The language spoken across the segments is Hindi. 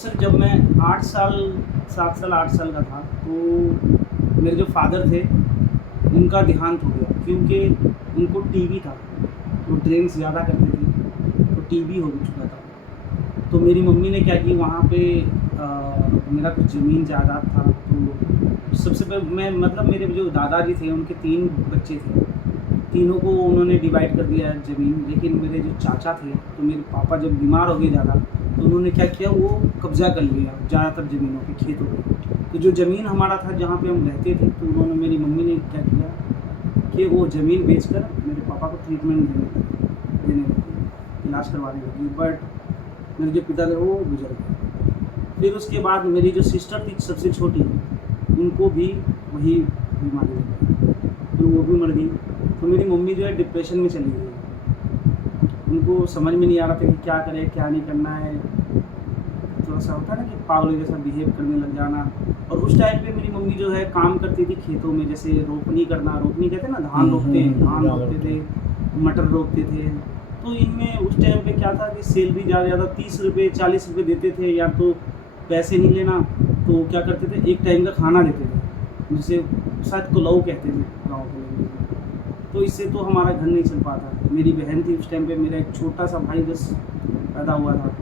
सर जब मैं 8 साल 7 साल 8 साल का था तो मेरे जो फ़ादर थे उनका देहांत हो गया क्योंकि उनको टीबी था। वो ड्रिंक्स ज़्यादा करते थे तो टीबी हो चुका था। तो मेरी मम्मी ने क्या की वहाँ पे मेरा कुछ ज़मीन जायदाद था तो सबसे पहले मैं मतलब मेरे जो दादाजी थे उनके 3 बच्चे थे। तीनों को उन्होंने डिवाइड कर दिया ज़मीन, लेकिन मेरे जो चाचा थे तो मेरे पापा जब बीमार हो गए ज़्यादा तो उन्होंने क्या किया वो कब्ज़ा कर लिया ज़्यादातर ज़मीनों पे, खेतों पे। तो जो ज़मीन हमारा था जहाँ पे हम रहते थे तो उन्होंने मेरी मम्मी ने क्या किया कि वो ज़मीन बेचकर मेरे पापा को ट्रीटमेंट देने लगी, इलाज करवाने लगी। बट मेरे जो पिता थे वो गुजर गए। फिर उसके बाद मेरी जो सिस्टर थी सबसे छोटी, उनको भी वही बीमारी लग गई, फिर वो भी मर गई। तो मेरी मम्मी जो है डिप्रेशन में चली गई। उनको समझ में नहीं आ रहा था कि क्या करें क्या नहीं करना है। थोड़ा सा होता है ना कि पागलों जैसा बिहेव करने लग जाना। और उस टाइम पे मेरी मम्मी जो है काम करती थी खेतों में, जैसे रोपनी करना, रोपनी कहते हैं ना, धान रोपते हैं, धान रोपते थे, मटर रोपते थे। तो इनमें उस टाइम पे क्या था कि सैलरी ज़्यादा 30 रुपये 40 रुपये देते थे, या तो पैसे नहीं लेना तो क्या करते थे एक टाइम का खाना देते थे, जिसे शायद कुलाऊ कहते थे गाँव के लोग। तो इससे तो हमारा घर नहीं चल पाता। मेरी बहन थी उस टाइम पे, मेरा एक छोटा सा भाई बस पैदा हुआ था।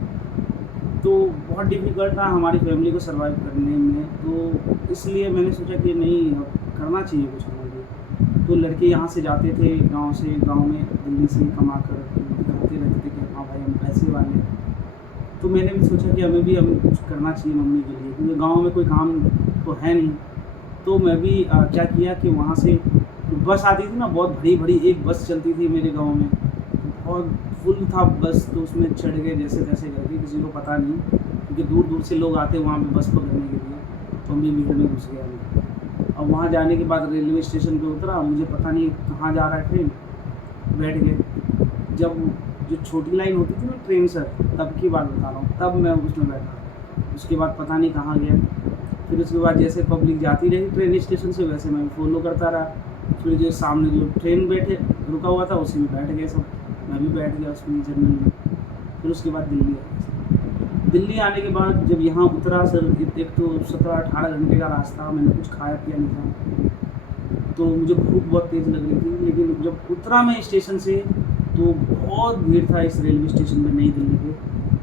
तो बहुत डिफ़िकल्ट था हमारी फैमिली को सर्वाइव करने में। तो इसलिए मैंने सोचा कि नहीं, अब करना चाहिए कुछ हमारे लिए। तो लड़के यहाँ से जाते थे गाँव में दिल्ली से कमा कर दिखाते रहते थे कि हाँ भाई हम पैसे वाले हैं। तो मैंने भी सोचा कि हमें कुछ करना चाहिए मम्मी के लिए, क्योंकि गाँव में कोई काम तो है नहीं। तो मैं भी क्या किया कि वहाँ से बस आती थी ना, बहुत बड़ी एक बस चलती थी मेरे गांव में, बहुत फुल था बस। तो उसमें चढ़ गए जैसे तैसे करके, किसी को पता नहीं, क्योंकि दूर दूर से लोग आते वहाँ पे बस पकड़ने के लिए। तो हम भी भीड़ में घुस गया मैं। और वहाँ जाने के बाद रेलवे स्टेशन पे उतरा, मुझे पता नहीं कहाँ जा रहा है ट्रेन, बैठ गए। जब जो छोटी लाइन होती थी ना ट्रेन सर, तब की बात बता रहा हूँ, तब मैं उसमें बैठा। उसके बाद पता नहीं कहाँ गया। फिर उसके बाद जैसे पब्लिक जाती रही ट्रेन स्टेशन से, वैसे मैं फॉलो करता रहा। फिर जो सामने जो ट्रेन रुका हुआ था उसी में बैठ गए सब, मैं भी बैठ गया उसमें जर्नल में। फिर उसके बाद दिल्ली आया। दिल्ली आने के बाद जब यहाँ उतरा सर, एक तो 17-18 घंटे का रास्ता, मैंने कुछ खाया पिया नहीं था, तो मुझे भूख बहुत तेज़ लग रही थी। लेकिन जब उतरा मैं स्टेशन से तो बहुत भीड़ था इस रेलवे स्टेशन पर, नई दिल्ली पे।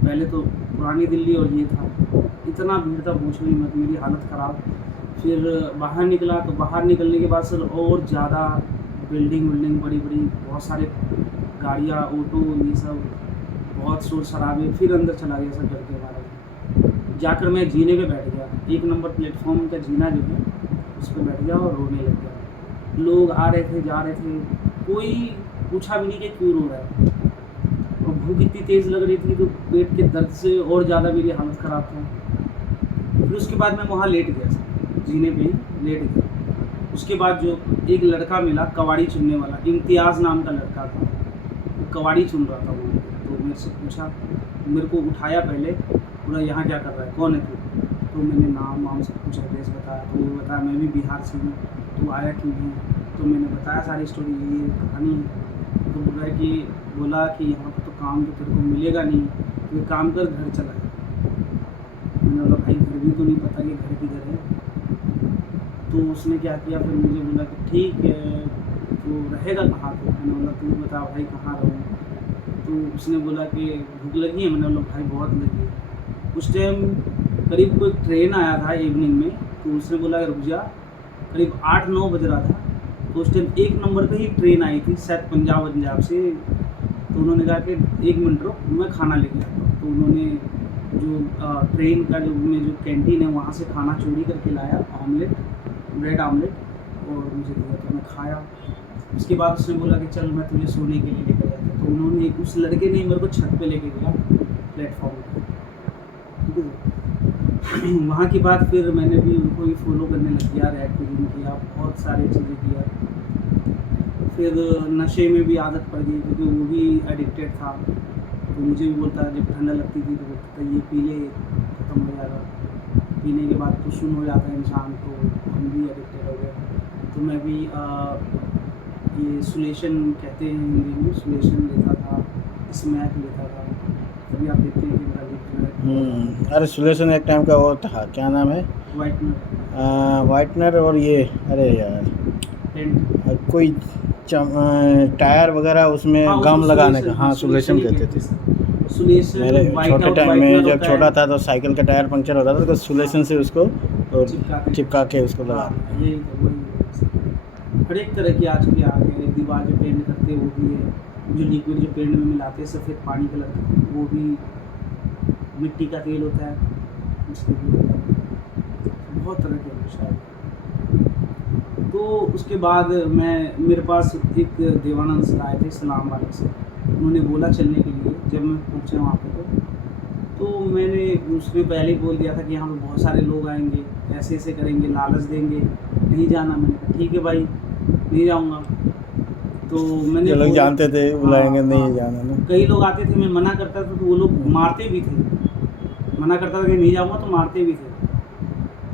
पहले तो पुरानी दिल्ली और ये था, इतना भीड़ था पूछो ही मत, मेरी हालत ख़राब। फिर बाहर निकला तो बाहर निकलने के बाद सर और ज़्यादा बिल्डिंग बड़ी बहुत सारे गाड़ियाँ, ऑटो, ये सब बहुत शोर शराबे। फिर अंदर चला गया सर डर के मारे। जाकर मैं जीने पे बैठ गया, 1 नंबर प्लेटफॉर्म का जीना जो है उस पर बैठ गया और रोने लग गया। लोग आ रहे थे जा रहे थे, कोई पूछा भी नहीं कि क्यों रो रहा है। और भूख इतनी तेज़ लग रही थी तो पेट के दर्द से और ज़्यादा मेरी हालत ख़राब था। फिर उसके बाद मैं वहाँ लेट गया सर, जीने पे ही लेट गया। उसके बाद जो एक लड़का मिला कवाड़ी चुनने वाला, इम्तियाज़ नाम का लड़का था, वो कवाड़ी चुन रहा था वो। तो मेरे से पूछा, मेरे को उठाया पहले, पूरा यहाँ क्या कर रहा है, कौन है तू? तो मैंने नाम सब कुछ एड्रेस बताया। तो वो बताया मैं भी बिहार से हूँ, तू आया क्यों है? तो मैंने बताया सारी स्टोरी, ये कहानी है। तो बोला कि यहाँ पर तो काम तो तेरे को मिलेगा नहीं, तो एक काम कर, घर चला जा। मैंने बोला भाई घर भी तो नहीं पता कि घर किधर है। तो उसने क्या किया, फिर मुझे बोला कि ठीक है तो रहेगा कहाँ पे? मैंने बोला तू बता भाई कहाँ रहूँ? तो उसने बोला कि भूख लगी है। मैंने बोला भाई बहुत लगी है। उस टाइम करीब कोई ट्रेन आया था इवनिंग में, तो उसने बोला रुक जा, करीब 8-9 बज रहा था। तो उस टाइम 1 नंबर पे ही ट्रेन आई थी, शायद पंजाब से। तो उन्होंने कहा कि 1 मिनट रुक, मैं खाना लेके आता हूँ। तो उन्होंने जो ट्रेन का जो कैंटीन है वहाँ से खाना चोरी करके लाया, ब्रेड आमलेट, और मुझे दिया। तो मैं खाया। उसके बाद उसने बोला कि चल मैं तुझे सोने के लिए लेकर जाता हूँ। तो उन्होंने, उस लड़के ने मेरे को छत पे लेके गया प्लेटफॉर्म पे, ठीक है। वहाँ की बात फिर मैंने भी उनको ही फॉलो करने लग गया, रैप क्लिन किया, बहुत सारी चीज़ें किया। फिर नशे में भी आदत पड़ गई, क्योंकि वो भी एडिक्टेड था। तो मुझे भी बोलता जब ठंडा लगती थी तो बोलता ये पी ले, ख़त्म हो जाएगा। पीने के बाद तो सुन हो जाता है इंसान, तो हम भी एडिक्टेड हो गए। तो मैं भी ये सुलेशन कहते हैं हिंदी में, सुलेशन लेता था, स्मैक लेता था। तभी आप देखते हैं कि मेरा लिप जो है अरे सुलेशन एक टाइम का वो था, क्या नाम है, वाइटनर और ये, अरे यार टेंट। कोई टायर वगैरह उसमें हाँ, गम उसको लगाने का, सुलेशन, हाँ सुलेशन ही कहते कहते थे। हैं। सुलेशन, मेरे व्हाइट छोटे आउट टाइम में व्हाइटनर जब होता छोटा है। था तो साइकिल का टायर पंक्चर होता था तो सुलेशन हाँ, से उसको और चिपका के। चिपका के उसको लगा हाँ, देना। यही तो वही। हर एक तरह की आज के आ गए, दीवार जो पेंट करते हैं वो भी है, जो लिक्विड जो पेंट में मिलाते हैं सफ़ेद पानी कलर का वो भी, मिट्टी का तेल होता है उसके भी होता है, बहुत तरह के होते हैं। तो उसके बाद मेरे पास एक देवानंद सर आए थे सलाम वाले से, उन्होंने बोला चलने के लिए। जब मैं पहुँचा वहाँ पे तो मैंने उसने पहले ही बोल दिया था कि यहाँ पे बहुत सारे लोग आएंगे, ऐसे ऐसे करेंगे, लालच देंगे, नहीं जाना। मैंने कहा ठीक है भाई, नहीं जाऊँगा। तो मैंने जो लोग बोला, जानते थे हाँ बुलाएंगे, नहीं हाँ, जाना ना। कई लोग आते थे, मैं मना करता था तो वो लोग मारते भी थे, मना करता था कि नहीं जाऊँगा तो मारते भी थे।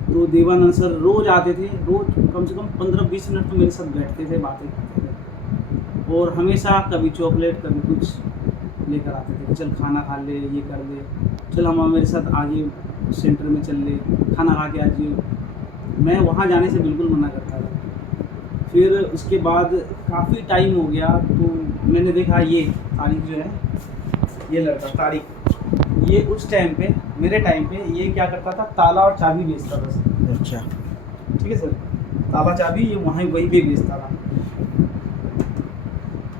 तो देवानंद सर रोज़ आते थे, रोज़ कम से कम 15-20 मिनट तो मेरे साथ बैठते थे, बातें करते थे, और हमेशा कभी चॉकलेट कभी कुछ लेकर आते थे कि चल खाना खा ले, ये कर ले, चल हम मेरे साथ आगे सेंटर में चल ले, खाना खा के आ जाइए। मैं वहाँ जाने से बिल्कुल मना करता था। फिर उसके बाद काफ़ी टाइम हो गया तो मैंने देखा ये तारिक जो है, ये लड़का तारिक, ये उस टाइम पे, मेरे टाइम पे ये क्या करता था, ताला और चाबी बेचता था सर। अच्छा, ठीक है सर, ताला चाबी ये वहीं वहीं पे बेचता था,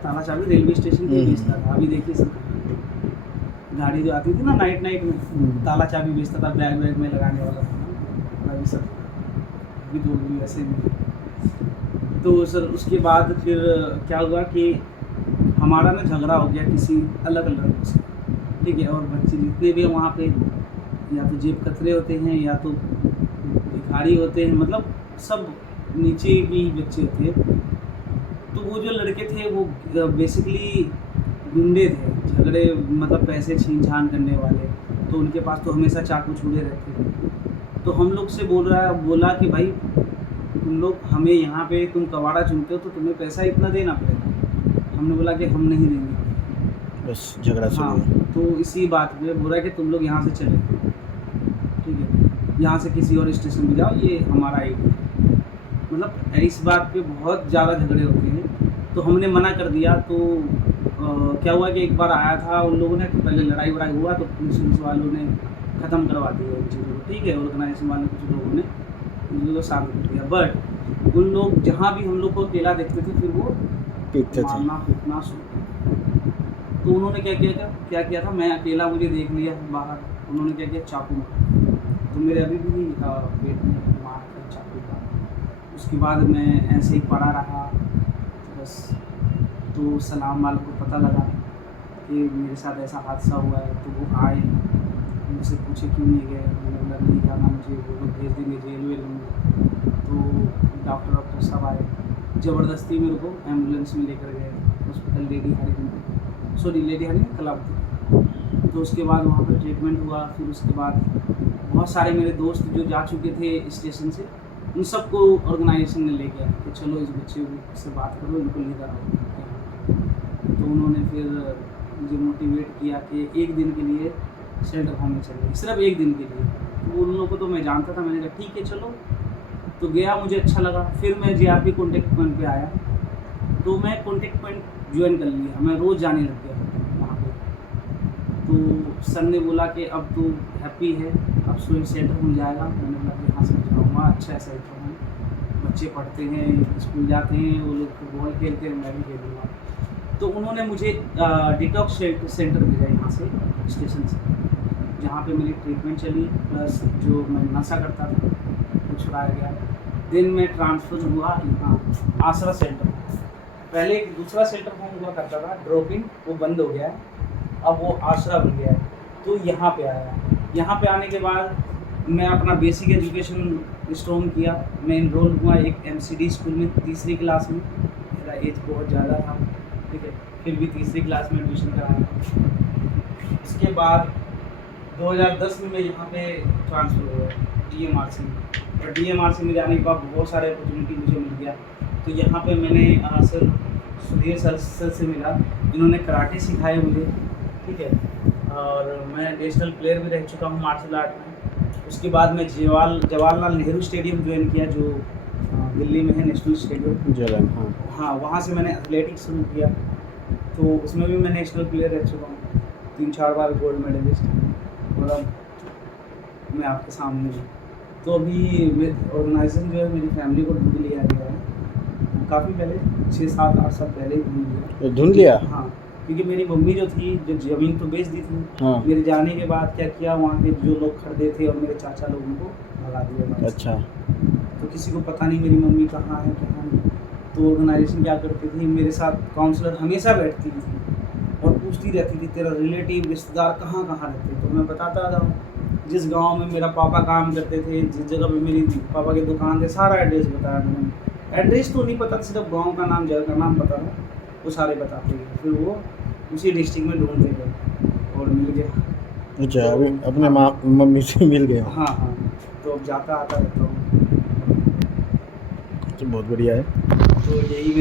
ताला चाबी रेलवे स्टेशन पे बेचता था। अभी देखिए सर, गाड़ी जो आती थी ना नाइट में, ताला चाबी बेचता था, बैग वैग में लगाने वाला था। अभी सर अभी तो भी ऐसे नहीं। तो सर उसके बाद फिर क्या हुआ कि हमारा ना झगड़ा हो गया किसी अलग लड़कों से, ठीक है। और बच्चे जितने भी वहाँ पे या तो जेब कतरे होते हैं या तो भिखारी होते हैं, मतलब सब नीचे के ही बच्चे थे। तो वो जो लड़के थे वो बेसिकली गुंडे थे, झगड़े मतलब पैसे छीन छान करने वाले। तो उनके पास तो हमेशा चाकू छुड़े रहते थे। तो हम लोग से बोला कि भाई तुम लोग हमें यहाँ पे तुम कबाड़ा चुनते हो तो तुम्हें पैसा इतना देना पड़ेगा। हमने बोला कि हम नहीं देंगे, बस झगड़ा शुरू हाँ। हुआ। तो इसी बात पे बोला कि तुम लोग यहाँ से चले, ठीक है, यहाँ से किसी और स्टेशन पे जाओ, ये हमारा एरिया है। मतलब इस बात पे बहुत ज़्यादा झगड़े होते हैं। तो हमने मना कर दिया। तो क्या हुआ कि एक बार आया था उन लोगों ने, तो पहले लड़ाई वड़ाई हुआ तो पुलिस वालों ने ख़त्म करवा दिया इन चीज़ों को, ठीक है। ऑर्गेनाइजेशन वाले कुछ लोगों ने इन लोगों को शांत कर दिया। बट उन लोग जहाँ भी हम लोग को अकेला देखते थे फिर वो पीटते थे। मारना पीटना शुरू कर दिया। तो उन्होंने क्या किया था, मैं अकेला, मुझे देख लिया बाहर, उन्होंने क्या किया, चाकू मारा। तो मेरे अभी भी पेट में मार था चाकू का। उसके बाद मैं ऐसे ही पड़ा रहा बस। तो सलाम वालों को पता लगा कि मेरे साथ ऐसा हादसा हुआ है, तो वो आए, मुझसे पूछे क्यों नहीं गए। मैंने बोला नहीं जाना मुझे, वो लोग भेज देंगे जेल वेल में। तो डॉक्टर सब आए, ज़बरदस्ती मेरे को एम्बुलेंस में लेकर गए हॉस्पिटल लेडी हरी कलावती। तो उसके बाद वहाँ पर ट्रीटमेंट हुआ। फिर उसके बाद बहुत सारे मेरे दोस्त जो जा चुके थे स्टेशन से, उन सबको ऑर्गेनाइजेशन ने ले गया कि चलो इस बच्चे से बात करो, इनको लेकर आओ। तो उन्होंने फिर मुझे मोटिवेट किया कि एक दिन के लिए सेंटर होम में चलेंगे, सिर्फ एक दिन के लिए। तो उन लोगों को तो मैं जानता था, मैंने कहा ठीक है चलो। तो गया, मुझे अच्छा लगा। फिर मैं JRP कॉन्टेक्ट पॉइंट पे आया, तो मैं कॉन्टेक्ट पॉइंट ज्वाइन कर लिया, मैं रोज़ जाने लग गया वहाँ पे। तो सर ने बोला कि अब तो हैप्पी है, अब स्विमिंग सेंटर में जाएगा। मैंने बोला कि हाँ सर जाऊँगा, अच्छा है सेंटर में, बच्चे पढ़ते हैं, स्कूल जाते हैं, वो लोग फुटबॉल खेलते हैं, मैं भी खेलूँगा। तो उन्होंने मुझे डिटॉक्स सेंटर भेजा यहाँ से स्टेशन से, जहाँ पे मेरी ट्रीटमेंट चली, प्लस जो मैं नशा करता था वो छुड़ाया गया। दिन में ट्रांसफ़र हुआ यहाँ आसरा सेंटर। पहले एक दूसरा सेंटर होम हुआ करता था ड्रॉप इन, वो बंद हो गया है, अब वो आसरा बन गया है। तो यहाँ पे आया, यहाँ पे आने के बाद मैं अपना बेसिक एजुकेशन स्ट्रॉन्ग किया। मैं इनरोल हुआ एक MCD स्कूल में 3री क्लास में, मेरा एज बहुत ज़्यादा था, ठीक है, फिर भी 3री क्लास में एडमिशन कराया। इसके बाद 2010 में मैं यहाँ पे ट्रांसफ़र हुआ DMRC में, और DMRC में जाने के बाद बहुत सारे अपॉर्चुनिटी मुझे मिल गया। तो यहाँ पे मैंने सर सुधीर सर से मिला, जिन्होंने कराटे सिखाए मुझे, ठीक है। और मैं नेशनल प्लेयर भी रह चुका हूँ मार्शल आर्ट में। उसके बाद मैं जवाहरलाल नेहरू स्टेडियम ज्वाइन किया, जो दिल्ली में है नेशनल स्टेडियम। जलन, हाँ। हाँ, वहाँ से मैंने एथलेटिक्स शुरू किया, तो उसमें भी मैं नेशनल प्लेयर रह चुका हूँ, 3-4 बार गोल्ड मेडलिस्ट। और अब मैं आपके सामने हूँ। तो अभी ऑर्गेनाइजेशन जो है मेरी फैमिली को ढूंढ लिया गया है, काफ़ी पहले 6-7-8 साल पहले ही ढूंढ लिया। तो ढूंढ लिया? हाँ, क्योंकि मेरी मम्मी जो थी, जो ज़मीन तो बेच दी थी। हाँ। मेरे जाने के बाद क्या किया, वहाँ के जो लोग खरीदे थे और मेरे चाचा लोगों को भगा दिया वहाँ से। अच्छा। तो किसी को पता नहीं मेरी मम्मी कहाँ है कहाँ नहीं। तो ऑर्गेनाइजेशन क्या करती थी, मेरे साथ काउंसलर हमेशा बैठती थी और पूछती रहती थी तेरा रिलेटिव रिश्तेदार कहाँ कहाँ रहते। तो मैं बताता था, जिस गांव में मेरा पापा काम करते थे, जिस जगह पे मेरी पापा की दुकान थे, सारा एड्रेस बताया मैंने। एड्रेस तो नहीं पता, सिर्फ गांव का नाम, जगह का नाम पता था, वो सारे बताते थे। फिर वो उसी डिस्ट्रिक्ट में ढूंढते गए और मिल गया। अच्छा, अभी अपने मम्मी से मिल गए हो? हाँ हाँ, तो अब जाता आता रहता हूँ। तो बहुत बढ़िया है। तो यही